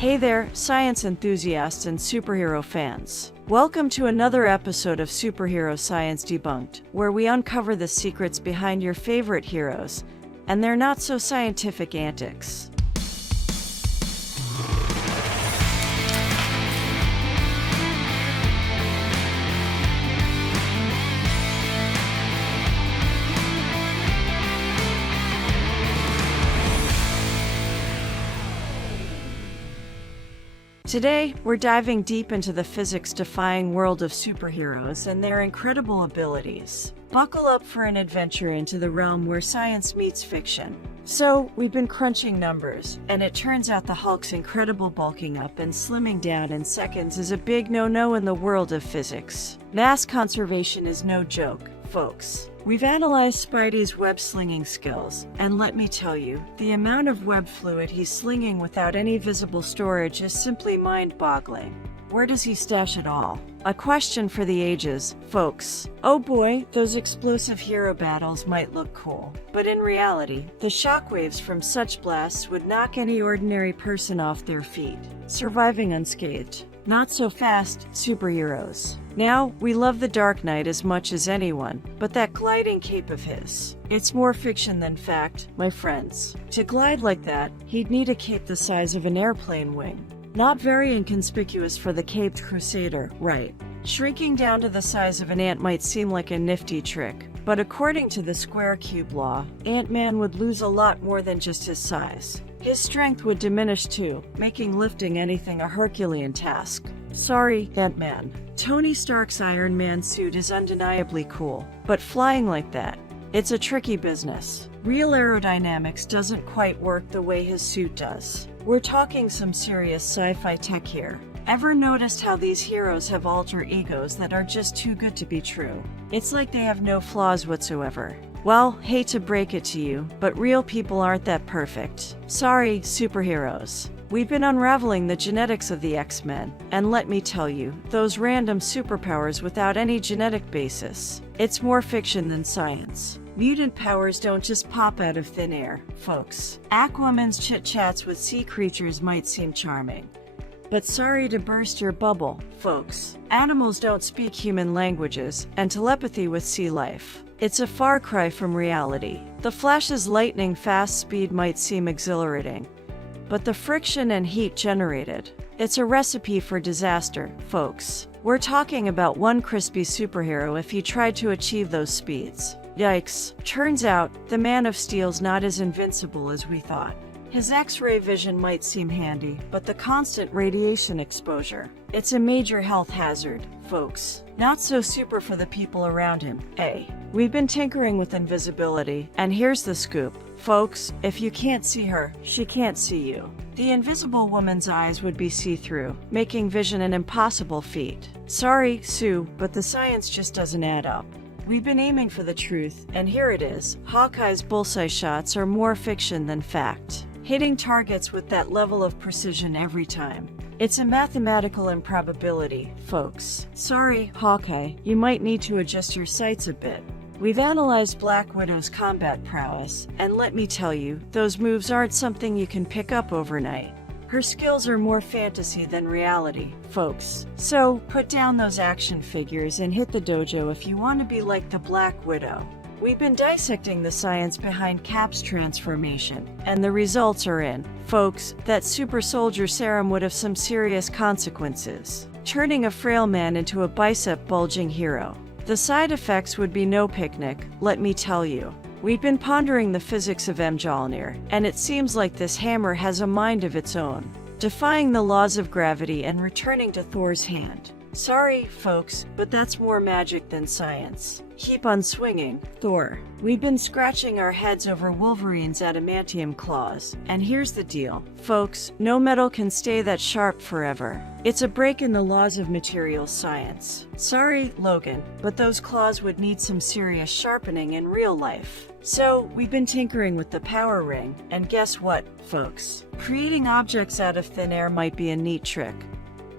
Hey there, science enthusiasts and superhero fans. Welcome to another episode of Superhero Science Debunked, where we uncover the secrets behind your favorite heroes and their not-so-scientific antics. Today, we're diving deep into the physics-defying world of superheroes and their incredible abilities. Buckle up for an adventure into the realm where science meets fiction. So, we've been crunching numbers, and it turns out the Hulk's incredible bulking up and slimming down in seconds is a big no-no in the world of physics. Mass conservation is no joke, folks. We've analyzed Spidey's web-slinging skills, and let me tell you, the amount of web fluid he's slinging without any visible storage is simply mind-boggling. Where does he stash it all? A question for the ages, folks. Oh boy, those explosive hero battles might look cool, but in reality, the shockwaves from such blasts would knock any ordinary person off their feet, surviving unscathed. Not so fast, superheroes. Now, we love the Dark Knight as much as anyone, but that gliding cape of his, it's more fiction than fact, my friends. To glide like that, he'd need a cape the size of an airplane wing. Not very inconspicuous for the caped crusader, right? Shrinking down to the size of an ant might seem like a nifty trick, but according to the square cube law, Ant-Man would lose a lot more than just his size. His strength would diminish too, making lifting anything a Herculean task. Sorry, Ant-Man. Tony Stark's Iron Man suit is undeniably cool, but flying like that, it's a tricky business. Real aerodynamics doesn't quite work the way his suit does. We're talking some serious sci-fi tech here. Ever noticed how these heroes have alter egos that are just too good to be true? It's like they have no flaws whatsoever. Well, hate to break it to you, but real people aren't that perfect. Sorry, superheroes. We've been unraveling the genetics of the X-Men, and let me tell you, those random superpowers without any genetic basis. It's more fiction than science. Mutant powers don't just pop out of thin air, folks. Aquaman's chit-chats with sea creatures might seem charming. But sorry to burst your bubble, folks. Animals don't speak human languages, and telepathy with sea life. It's a far cry from reality. The Flash's lightning-fast speed might seem exhilarating, but the friction and heat generated, it's a recipe for disaster, folks. We're talking about one crispy superhero if he tried to achieve those speeds. Yikes. Turns out, the Man of Steel's not as invincible as we thought. His X-ray vision might seem handy, but the constant radiation exposure, it's a major health hazard, folks. Not so super for the people around him, eh? We've been tinkering with invisibility, and here's the scoop. Folks, if you can't see her, she can't see you. The Invisible Woman's eyes would be see-through, making vision an impossible feat. Sorry, Sue, but the science just doesn't add up. We've been aiming for the truth, and here it is. Hawkeye's bullseye shots are more fiction than fact. Hitting targets with that level of precision every time. It's a mathematical improbability, folks. Sorry, Hawkeye, you might need to adjust your sights a bit. We've analyzed Black Widow's combat prowess, and let me tell you, those moves aren't something you can pick up overnight. Her skills are more fantasy than reality, folks. So, put down those action figures and hit the dojo if you want to be like the Black Widow. We've been dissecting the science behind Cap's transformation, and the results are in. Folks, that super soldier serum would have some serious consequences, turning a frail man into a bicep-bulging hero. The side effects would be no picnic, let me tell you. We've been pondering the physics of Mjolnir, and it seems like this hammer has a mind of its own, defying the laws of gravity and returning to Thor's hand. Sorry, folks, but that's more magic than science. Keep on swinging, Thor. We've been scratching our heads over Wolverine's adamantium claws, and here's the deal. Folks, no metal can stay that sharp forever. It's a break in the laws of material science. Sorry, Logan, but those claws would need some serious sharpening in real life. So, we've been tinkering with the power ring, and guess what, folks? Creating objects out of thin air might be a neat trick,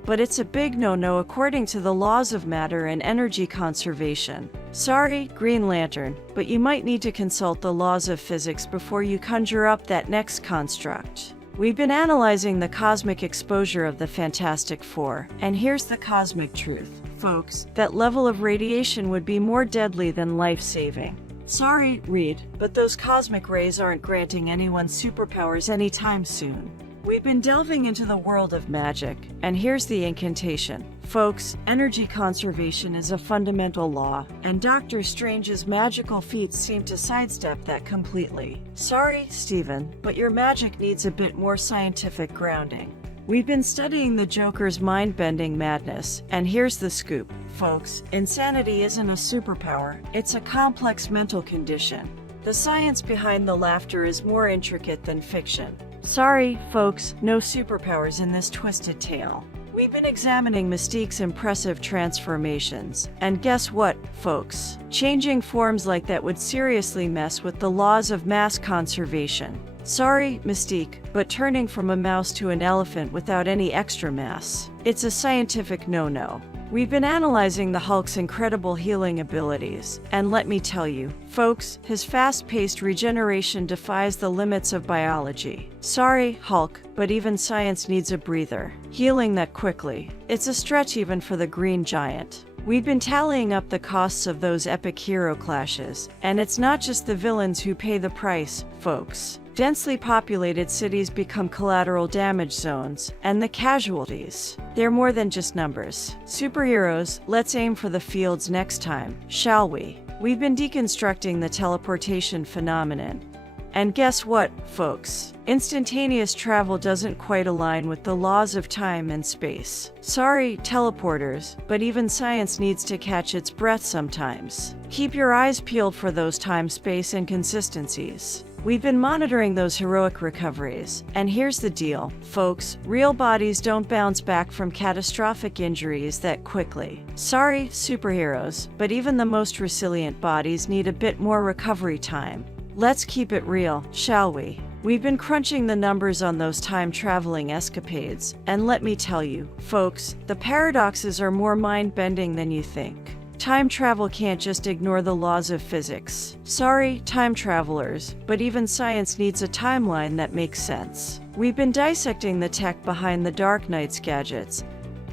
but it's a big no-no according to the laws of matter and energy conservation. Sorry, Green Lantern, but you might need to consult the laws of physics before you conjure up that next construct. We've been analyzing the cosmic exposure of the Fantastic Four, and here's the cosmic truth, folks. That level of radiation would be more deadly than life-saving. Sorry, Reed, but those cosmic rays aren't granting anyone superpowers anytime soon. We've been delving into the world of magic, and here's the incantation. Folks, energy conservation is a fundamental law, and Doctor Strange's magical feats seem to sidestep that completely. Sorry, Stephen, but your magic needs a bit more scientific grounding. We've been studying the Joker's mind-bending madness, and here's the scoop. Folks, insanity isn't a superpower, it's a complex mental condition. The science behind the laughter is more intricate than fiction. Sorry, folks, no superpowers in this twisted tale. We've been examining Mystique's impressive transformations, and guess what, folks? Changing forms like that would seriously mess with the laws of mass conservation. Sorry, Mystique, but turning from a mouse to an elephant without any extra mass, it's a scientific no-no. We've been analyzing the Hulk's incredible healing abilities, and let me tell you, folks, his fast-paced regeneration defies the limits of biology. Sorry, Hulk, but even science needs a breather. Healing that quickly, it's a stretch even for the Green Giant. We've been tallying up the costs of those epic hero clashes, and it's not just the villains who pay the price, folks. Densely populated cities become collateral damage zones, and the casualties, they're more than just numbers. Superheroes, let's aim for the fields next time, shall we? We've been deconstructing the teleportation phenomenon. And guess what, folks? Instantaneous travel doesn't quite align with the laws of time and space. Sorry, teleporters, but even science needs to catch its breath sometimes. Keep your eyes peeled for those time-space inconsistencies. We've been monitoring those heroic recoveries, and here's the deal, folks. Real bodies don't bounce back from catastrophic injuries that quickly. Sorry, superheroes, but even the most resilient bodies need a bit more recovery time. Let's keep it real, shall we? We've been crunching the numbers on those time-traveling escapades, and let me tell you, folks, the paradoxes are more mind-bending than you think. Time travel can't just ignore the laws of physics. Sorry, time travelers, but even science needs a timeline that makes sense. We've been dissecting the tech behind the Dark Knight's gadgets.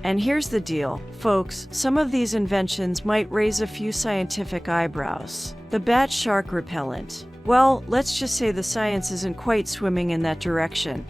And here's the deal, folks, some of these inventions might raise a few scientific eyebrows. The bat shark repellent. Well, let's just say the science isn't quite swimming in that direction.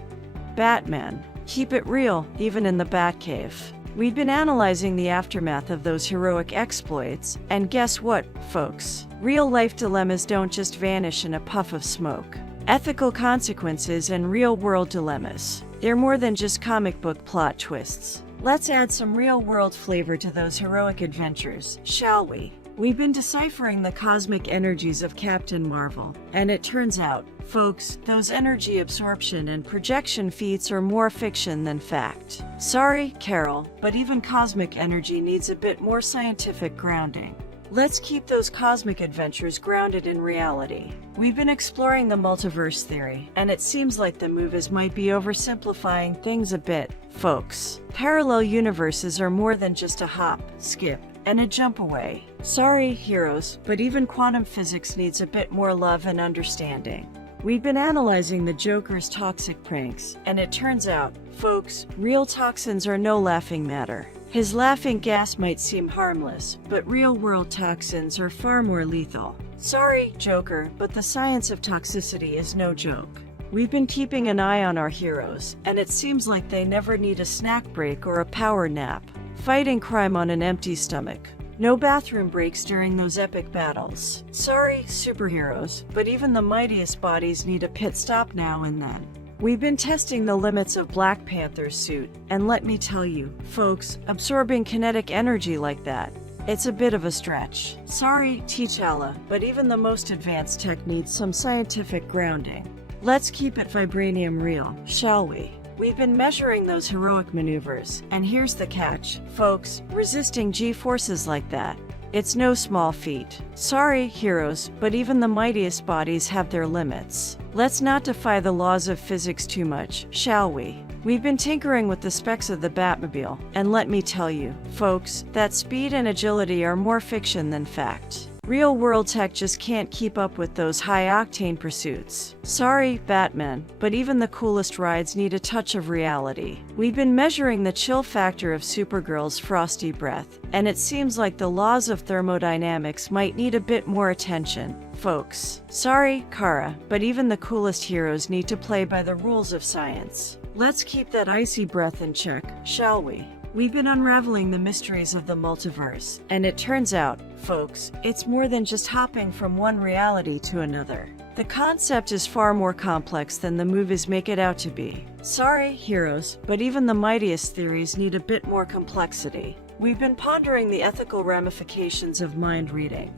Batman. Keep it real, even in the Batcave. We've been analyzing the aftermath of those heroic exploits, and guess what, folks? Real-life dilemmas don't just vanish in a puff of smoke. Ethical consequences and real-world dilemmas. They're more than just comic book plot twists. Let's add some real-world flavor to those heroic adventures, shall we? We've been deciphering the cosmic energies of Captain Marvel, and it turns out, folks, those energy absorption and projection feats are more fiction than fact. Sorry, Carol, but even cosmic energy needs a bit more scientific grounding. Let's keep those cosmic adventures grounded in reality. We've been exploring the multiverse theory, and it seems like the movies might be oversimplifying things a bit, folks. Parallel universes are more than just a hop, skip, and a jump away. Sorry, heroes, but even quantum physics needs a bit more love and understanding. We've been analyzing the Joker's toxic pranks, and it turns out, folks, real toxins are no laughing matter. His laughing gas might seem harmless, but real-world toxins are far more lethal. Sorry, Joker, but the science of toxicity is no joke. We've been keeping an eye on our heroes, and it seems like they never need a snack break or a power nap. Fighting crime on an empty stomach. No bathroom breaks during those epic battles. Sorry, superheroes, but even the mightiest bodies need a pit stop now and then. We've been testing the limits of Black Panther's suit, and let me tell you, folks, absorbing kinetic energy like that, it's a bit of a stretch. Sorry, T'Challa, but even the most advanced tech needs some scientific grounding. Let's keep it vibranium real, shall we? We've been measuring those heroic maneuvers, and here's the catch, folks, resisting G-forces like that. It's no small feat. Sorry, heroes, but even the mightiest bodies have their limits. Let's not defy the laws of physics too much, shall we? We've been tinkering with the specs of the Batmobile, and let me tell you, folks, that speed and agility are more fiction than fact. Real-world tech just can't keep up with those high-octane pursuits. Sorry, Batman, but even the coolest rides need a touch of reality. We've been measuring the chill factor of Supergirl's frosty breath, and it seems like the laws of thermodynamics might need a bit more attention, folks. Sorry, Kara, but even the coolest heroes need to play by the rules of science. Let's keep that icy breath in check, shall we? We've been unraveling the mysteries of the multiverse, and it turns out, folks, it's more than just hopping from one reality to another. The concept is far more complex than the movies make it out to be. Sorry, heroes, but even the mightiest theories need a bit more complexity. We've been pondering the ethical ramifications of mind reading,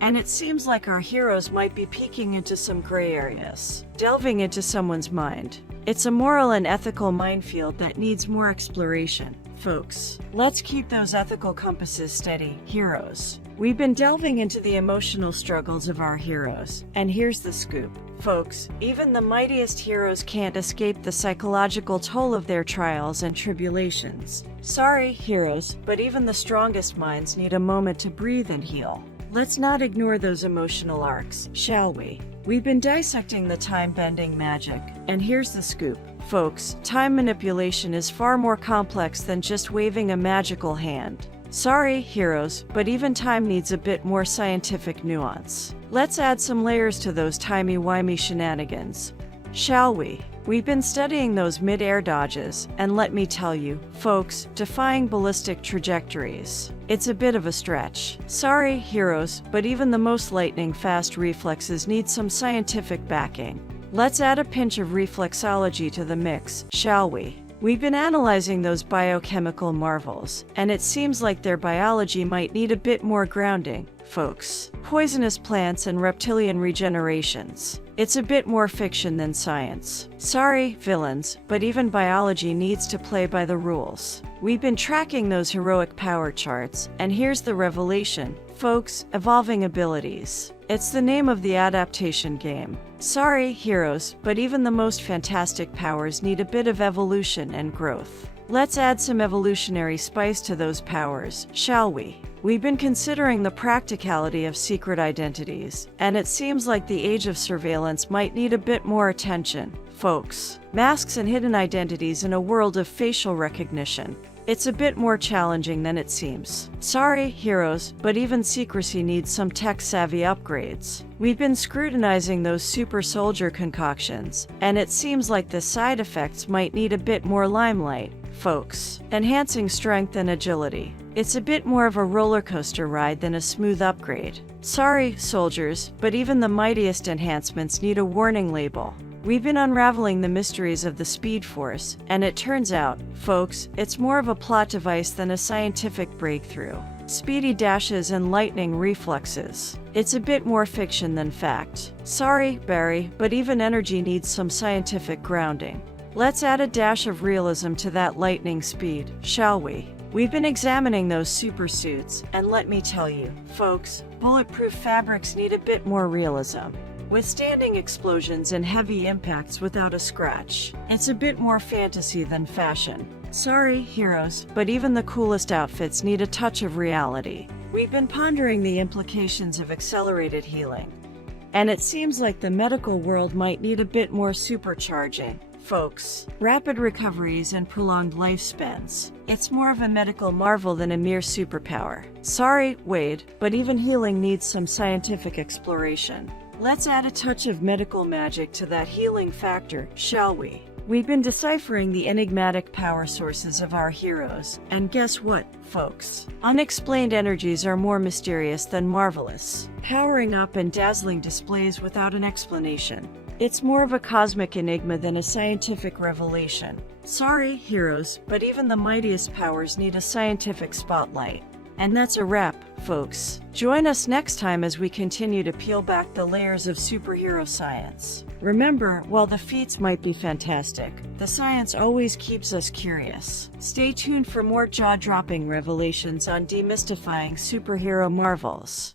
and it seems like our heroes might be peeking into some gray areas, delving into someone's mind. It's a moral and ethical minefield that needs more exploration. Folks, let's keep those ethical compasses steady, heroes. We've been delving into the emotional struggles of our heroes, and here's the scoop. Folks, even the mightiest heroes can't escape the psychological toll of their trials and tribulations. Sorry, heroes, but even the strongest minds need a moment to breathe and heal. Let's not ignore those emotional arcs, shall we? We've been dissecting the time-bending magic, and here's the scoop. Folks, time manipulation is far more complex than just waving a magical hand. Sorry, heroes, but even time needs a bit more scientific nuance. Let's add some layers to those timey-wimey shenanigans, shall we? We've been studying those mid-air dodges, and let me tell you, folks, defying ballistic trajectories. It's a bit of a stretch. Sorry, heroes, but even the most lightning-fast reflexes need some scientific backing. Let's add a pinch of reflexology to the mix, shall we? We've been analyzing those biochemical marvels, and it seems like their biology might need a bit more grounding, folks. Poisonous plants and reptilian regenerations. It's a bit more fiction than science. Sorry, villains, but even biology needs to play by the rules. We've been tracking those heroic power charts, and here's the revelation. Folks, evolving abilities. It's the name of the adaptation game. Sorry, heroes, but even the most fantastic powers need a bit of evolution and growth. Let's add some evolutionary spice to those powers, shall we? We've been considering the practicality of secret identities, and it seems like the age of surveillance might need a bit more attention, folks. Masks and hidden identities in a world of facial recognition. It's a bit more challenging than it seems. Sorry, heroes, but even secrecy needs some tech-savvy upgrades. We've been scrutinizing those super soldier concoctions, and it seems like the side effects might need a bit more limelight, folks. Enhancing strength and agility. It's a bit more of a roller coaster ride than a smooth upgrade. Sorry, soldiers, but even the mightiest enhancements need a warning label. We've been unraveling the mysteries of the Speed Force, and it turns out, folks, it's more of a plot device than a scientific breakthrough. Speedy dashes and lightning reflexes. It's a bit more fiction than fact. Sorry, Barry, but even energy needs some scientific grounding. Let's add a dash of realism to that lightning speed, shall we? We've been examining those super suits, and let me tell you, folks, bulletproof fabrics need a bit more realism. Withstanding explosions and heavy impacts without a scratch. It's a bit more fantasy than fashion. Sorry, heroes, but even the coolest outfits need a touch of reality. We've been pondering the implications of accelerated healing, and it seems like the medical world might need a bit more supercharging. Folks, rapid recoveries and prolonged lifespans. It's more of a medical marvel than a mere superpower. Sorry, Wade, but even healing needs some scientific exploration. Let's add a touch of medical magic to that healing factor, shall we? We've been deciphering the enigmatic power sources of our heroes, and guess what, folks? Unexplained energies are more mysterious than marvelous, powering up and dazzling displays without an explanation. It's more of a cosmic enigma than a scientific revelation. Sorry, heroes, but even the mightiest powers need a scientific spotlight. And that's a wrap, folks. Join us next time as we continue to peel back the layers of superhero science. Remember, while the feats might be fantastic, the science always keeps us curious. Stay tuned for more jaw-dropping revelations on demystifying superhero marvels.